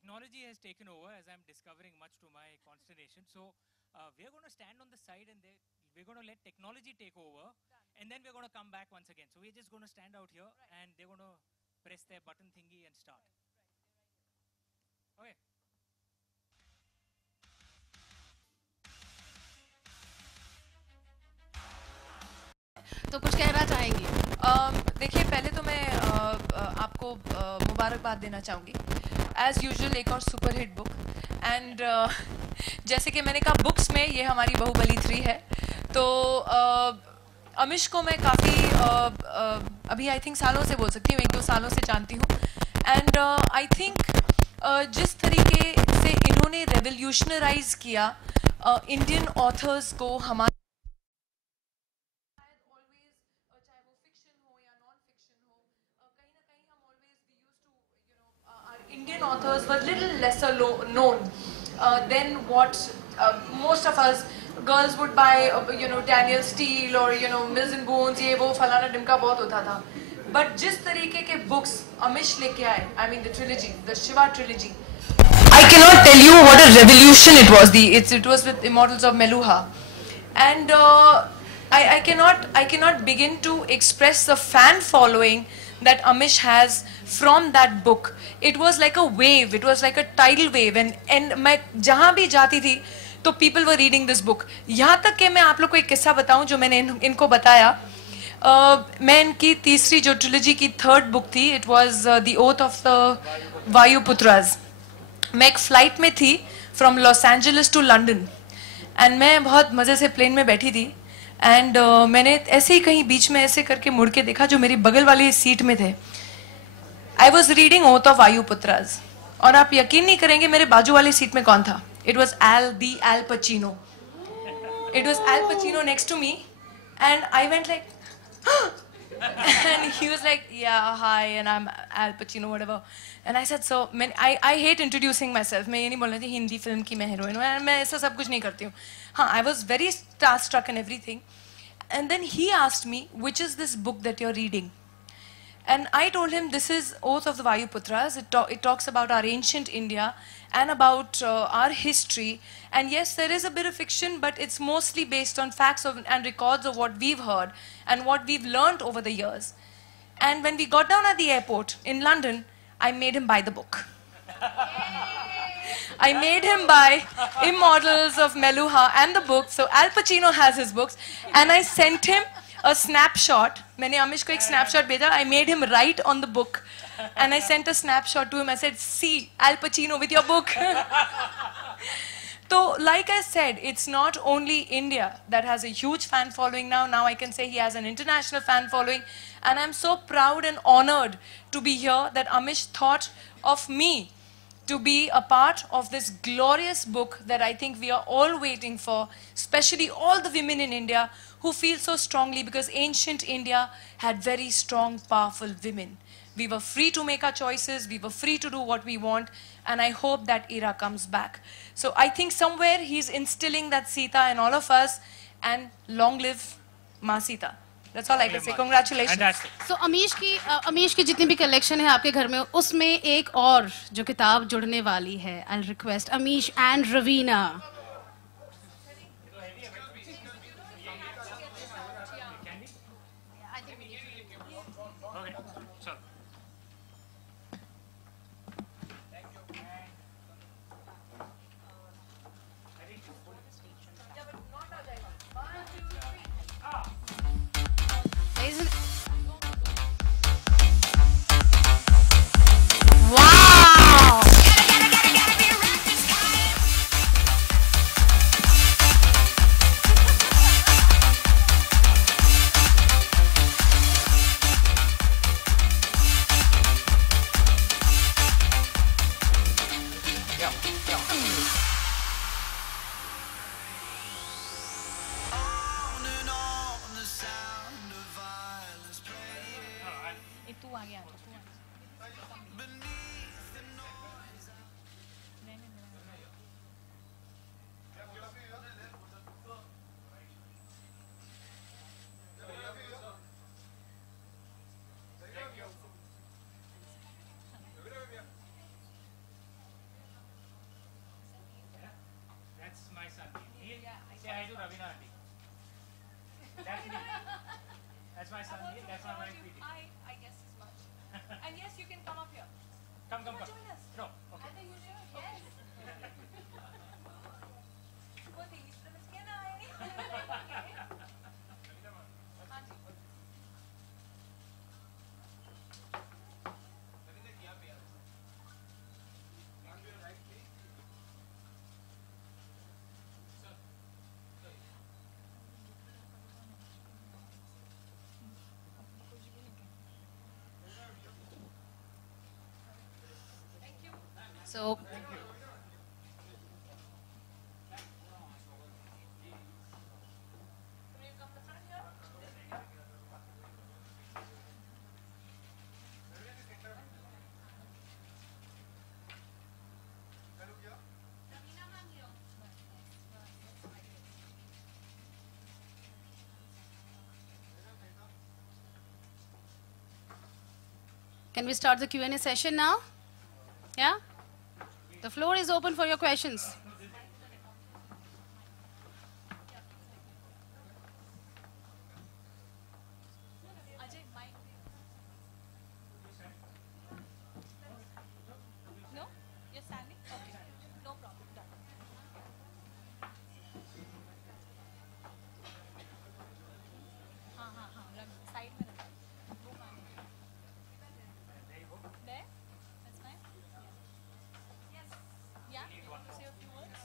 technology has taken over, as I'm discovering, much to my consternation. So we're going to stand on the side and we're going to let technology take over. And then we're going to come back once again. So we're just going to stand out here and they're going to press their button thingy and start. Okay. तो कुछ कहना चाहेंगी? देखिए, पहले तो मैं आपको मुबारकबाद देना चाहूँगी. एज़ यूजुअल एक और सुपर हिट बुक. एंड जैसे कि मैंने कहा, बुक्स में ये हमारी बाहुबली 3 है. तो अमिश को मैं काफ़ी अभी आई थिंक सालों से बोल सकती हूँ, 1-2 सालों से जानती हूँ. एंड आई थिंक जिस तरीके से इन्होंने रेवोल्यूशनराइज किया इंडियन ऑथर्स को, हमारे Indian authors were little lesser known than what most of us girls would buy, Daniel Steele or Mills and Boons, ये वो फलाना डिमका बहुत होता था. But जिस तरीके के books अमिश लेके आए, I mean the trilogy, the Shiva trilogy, I cannot tell you what a revolution it was. It was with Immortals of Meluha, and I cannot begin to express the fan following that Amish has from that book. It was like a wave, it was like a tidal wave, and मैं जहाँ भी जाती थी तो people were reading this book. यहाँ तक कि मैं आप लोग को एक किस्सा बताऊँ जो मैंने इनको बताया. मैं इनकी तीसरी जो ट्रिलॉजी की थर्ड बुक थी, it was The Oath of the Vayuputras. मैं एक फ्लाइट में थी from Los Angeles to London, and मैं बहुत मज़े से प्लेन में बैठी थी. एंड मैंने ऐसे ही कहीं बीच में ऐसे करके मुड़ के देखा जो मेरी बगल वाली सीट में थे. I was reading oath of Vayuputras, और आप यकीन नहीं करेंगे मेरे बाजू वाली सीट में कौन था. It was Al Pacino. It was Al Pacino next to me, and I went like, and he was like, yeah, hi, and I'm Al Pacino, whatever. And I said, so, I hate introducing myself. मैं ये नहीं बोलना थी हिंदी फिल्म की मैं हीरोइन हूँ, मैं ऐसा सब कुछ नहीं करती हूँ. हाँ, I was very starstruck and everything. And then he asked me, which is this book that you're reading? And I told him, this is Oath of the Vayuputras. It talks about our ancient India and about our history. And yes, there is a bit of fiction, but it's mostly based on facts and records of what we've heard and what we've learned over the years. And when we got down at the airport in London, I made him buy the book. I made him buy Immortals of Meluha and the book. So Al Pacino has his books. And I sent him a snapshot. मैंने अमिश को एक snapshot भेजा. I made him write on the book. And I sent a snapshot to him. I said, see, Al Pacino with your book. So, like I said, it's not only India that has a huge fan following now. Now I can say he has an international fan following. And I'm so proud and honored to be here that Amish thought of me to be a part of this glorious book that I think we are all waiting for, especially all the women in India who feel so strongly, because ancient India had very strong, powerful women. We were free to make our choices, we were free to do what we want, and I hope that era comes back. So I think somewhere he's instilling that Sita in all of us, and long live Ma Sita. That's all I can say. Congratulations. Fantastic. So Amish की जितनी भी कलेक्शन है आपके घर में, उसमें एक और जो किताब जुड़ने वाली है. I'll request Amish and Ravina. Wow! So can we start the Q&A session now? Yeah? The floor is open for your questions. No? You're standing? Okay. No problem. Done. हाँ हाँ हाँ साइड में रखा वो काम there that's fine yes yeah you want to say a few words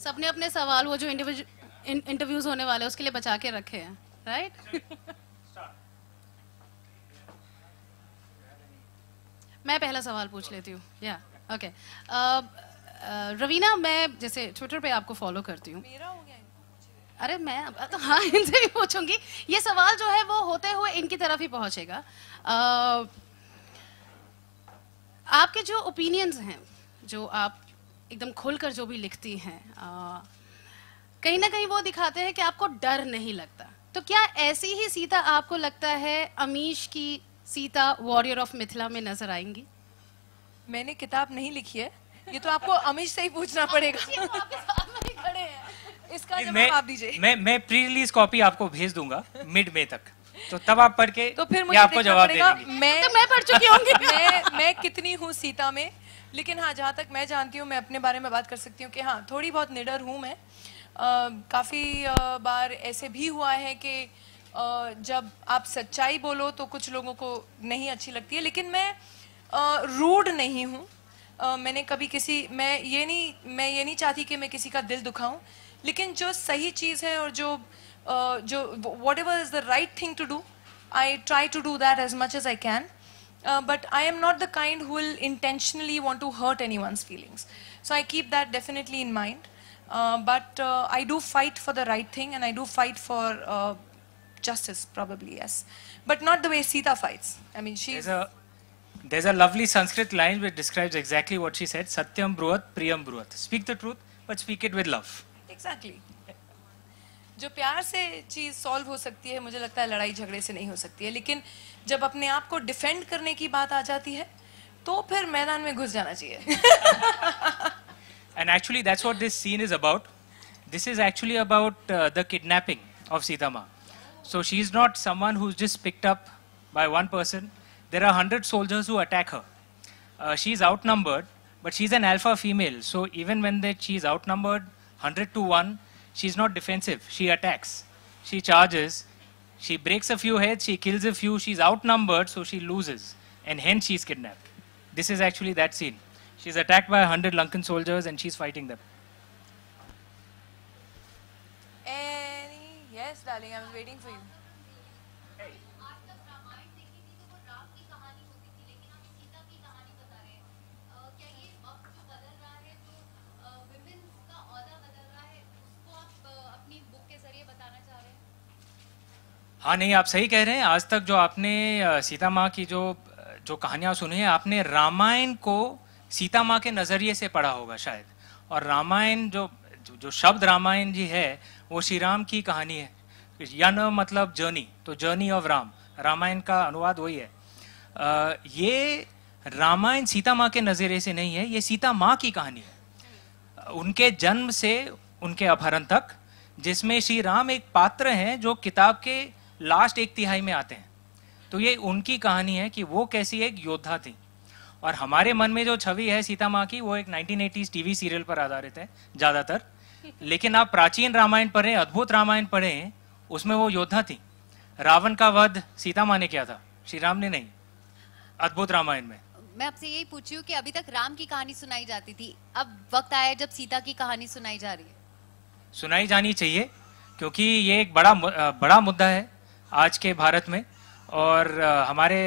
सबने अपने सवाल वो जो इंटरव्यूज होने वाले हैं उसके लिए बचा के रखे हैं, राइट? मैं पहला सवाल पूछ लेती हूँ, या ओके। रवीना, मैं जैसे ट्विटर पे आपको फॉलो करती हूँ। मेरा हो गया इनको पूछिए। अरे मैं तो हाँ इनसे भी पूछूंगी। ये सवाल जो है वो होते हुए इनकी तरफ ही पहुंचेगा। आपके जो ओपिनियंस हैं, जो आप एकदम खुलकर जो भी लिखती हैं, कहीं ना कहीं वो दिखाते हैं कि आपको डर नहीं लगता। तो क्या ऐसी ही सीता आपको लगता है अमीश की सीता वॉरियर ऑफ मिथिला में नजर आएंगी? मैंने किताब नहीं लिखी है, ये तो आपको अमीश से ही पूछना पड़ेगा। इसका जवाब आप दीजिए। मैं प्री रिलीज कॉपी आपको भेज दूंगा मिड में तक, तो तब आप पढ़ के तो फिर ये मुझे आपको देखना जवाब दे पड़ेगा देंगे। मैं पढ़ चुकी होंगी। मैं कितनी हूँ सीता में, लेकिन हाँ जहाँ तक मैं जानती हूँ, मैं अपने बारे में बात कर सकती हूँ कि हाँ थोड़ी बहुत निडर हूँ मैं। काफ़ी बार ऐसे भी हुआ है कि जब आप सच्चाई बोलो तो कुछ लोगों को नहीं अच्छी लगती है, लेकिन मैं रूड नहीं हूँ। मैंने कभी मैं ये नहीं चाहती कि मैं किसी का दिल दुखाऊं, लेकिन जो सही चीज़ है और जो whatever is the right thing to do, I try to do that as much as I can. But I am not the kind who will intentionally want to hurt anyone's feelings. So I keep that definitely in mind. But I do fight for the right thing, and I do fight for justice, probably, yes. But not the way Sita fights. I mean, There's a lovely Sanskrit line which describes exactly what she said. Satyam bruhat, priyam bruhat. Speak the truth, but speak it with love. Exactly. जो प्यार से चीज़ सॉल्व हो सकती है, मुझे लगता है लड़ाई झगड़े से नहीं हो सकती है। लेकिन जब अपने आप को डिफेंड करने की बात आ जाती है, तो फिर मैदान में घुस जाना चाहिए। And actually that's what this scene is about. This is actually about the kidnapping of Sita Ma. So she's not someone who's just picked up by one person. There are 100 soldiers who attack her. She's outnumbered, but she's an alpha female. So even when she's outnumbered 100 to 1, she's not defensive. She attacks. She charges. She breaks a few heads. She kills a few. She's outnumbered, so she loses. And hence she's kidnapped. This is actually that scene. She's attacked by 100 Lankan soldiers and she's fighting them. Yes, darling, I was waiting for you. हाँ नहीं, आप सही कह रहे हैं। आज तक जो आपने सीता माँ की जो कहानियाँ सुनी है, आपने रामायण को सीता माँ के नज़रिए से पढ़ा होगा शायद। और रामायण जो शब्द रामायण जी है, वो श्री राम की कहानी है। यन मतलब जर्नी, तो जर्नी ऑफ राम, रामायण का अनुवाद वही है। ये रामायण सीता माँ के नज़रिए से नहीं है, ये सीता माँ की कहानी है, उनके जन्म से उनके अपहरण तक, जिसमें श्री राम एक पात्र हैं जो किताब के लास्ट एक तिहाई में आते हैं। तो ये उनकी कहानी है कि वो कैसी एक योद्धा थी। और हमारे मन में जो छवि है सीता माँ की, वो एक 1980s टीवी सीरियल पर आधारित है ज़्यादातर। लेकिन आप प्राचीन रामायण पढ़ें, अद्भुत रामायण पढ़ें, उसमें वो योद्धा थी। रावण का वध सीता माँ ने किया था, श्री राम ने नहीं, अद्भुत रामायण में। मैं आपसे यही पूछी हूँ कि अभी तक राम की कहानी सुनाई जाती थी, अब वक्त आया जब सीता की कहानी सुनाई जा रही है। सुनाई जानी चाहिए, क्योंकि ये एक बड़ा मुद्दा है आज के भारत में। और हमारे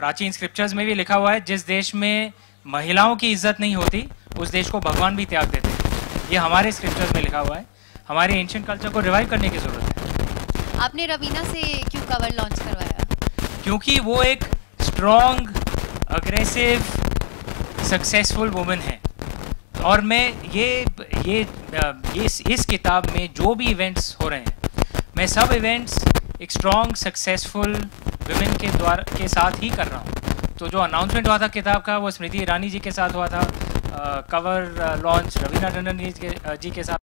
प्राचीन स्क्रिप्चर्स में भी लिखा हुआ है, जिस देश में महिलाओं की इज्जत नहीं होती उस देश को भगवान भी त्याग देते हैं। ये हमारे स्क्रिप्चर्स में लिखा हुआ है। हमारे एंशिएंट कल्चर को रिवाइव करने की जरूरत है। आपने रवीना से क्यों कवर लॉन्च करवाया? क्योंकि वो एक स्ट्रॉन्ग, अग्रेसिव, सक्सेसफुल वुमन है। और मैं इस किताब में जो भी इवेंट्स हो रहे हैं, मैं सब इवेंट्स एक स्ट्रॉन्ग, सक्सेसफुल वुमेन के साथ ही कर रहा हूँ। तो जो अनाउंसमेंट हुआ था किताब का, वो स्मृति ईरानी जी के साथ हुआ था। कवर लॉन्च रवीना टंडन जी के साथ